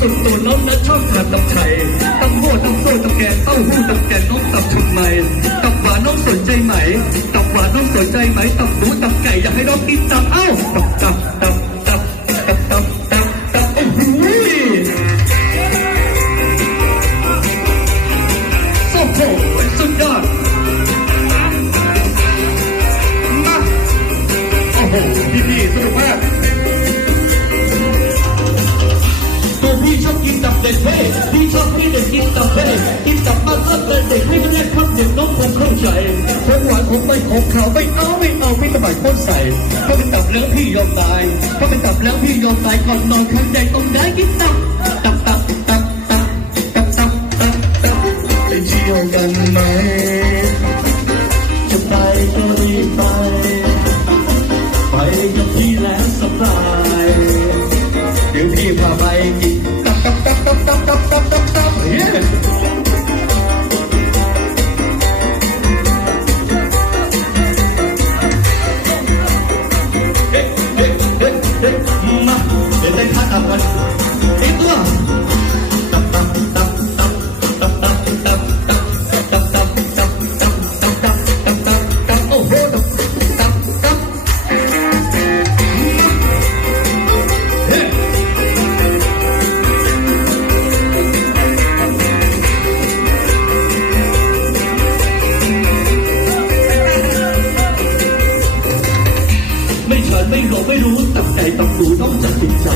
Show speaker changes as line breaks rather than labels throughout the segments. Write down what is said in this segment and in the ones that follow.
สุดตัวน้องนั้นชอบทานตับไข่ตับโม่ตับโซ่ตับแกงเต้าหู้ตับแกงน้องตับชุบไหมตับหวานน้องสนใจไหม ตับหวานน้องสนใจไหม ตับหมูตับไก่อยากให้น้องกินตับเอ้าตับตับตับตับตับตับตับตับโอ้โหโอ้โหสุดยอดมาโอ้โหพี่พี่ๆสนุกมาก เลยเด็กให้มันแน่ครับเด็กน้องคงเข้าใจของหวานของไม่ของขาวไม่เอาไม่เอาไม่สบายคนใส่ถ้าเป็นตับแล้วพี่ยอมตายถ้าเป็นตับแล้วพี่ยอมตายก่อนนอนข้างใดต้องได้กินตับตับตับตับตับตับตับตับตับไปเที่ยวกันไหมจะไปก็ Rapaz, então... ไม่ฉันไม่หลงไม่รู้ตับใจตับหูต้องจัดจิตใจ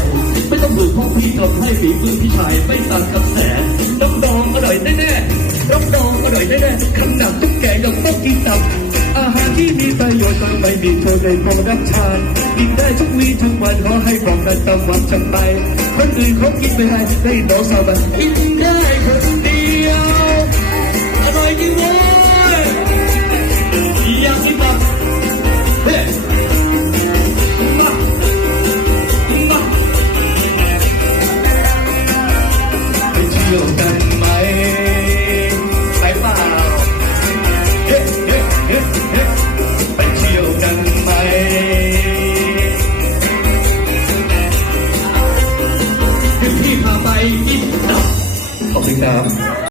ไม่ต้องดูพราะพี่ทำให้ฝีมือพี่ชายไม่ตันกับแสนน้ำดองอร่อยแน่ๆน้ำดองอร่อยแน่ๆขนาดตุ๊กแกยังต้องกินตับ อาหารที่มีประโยชน์ก็ไม่มีเธอในความรับชานกินได้ทุกวีทุกวันขอให้บอกกันตามวันจำไปคนอื่นเขากินไม่ได้ได้น้องสาวมันกินได้ ที่พาไปกินดับขอบคุณครับ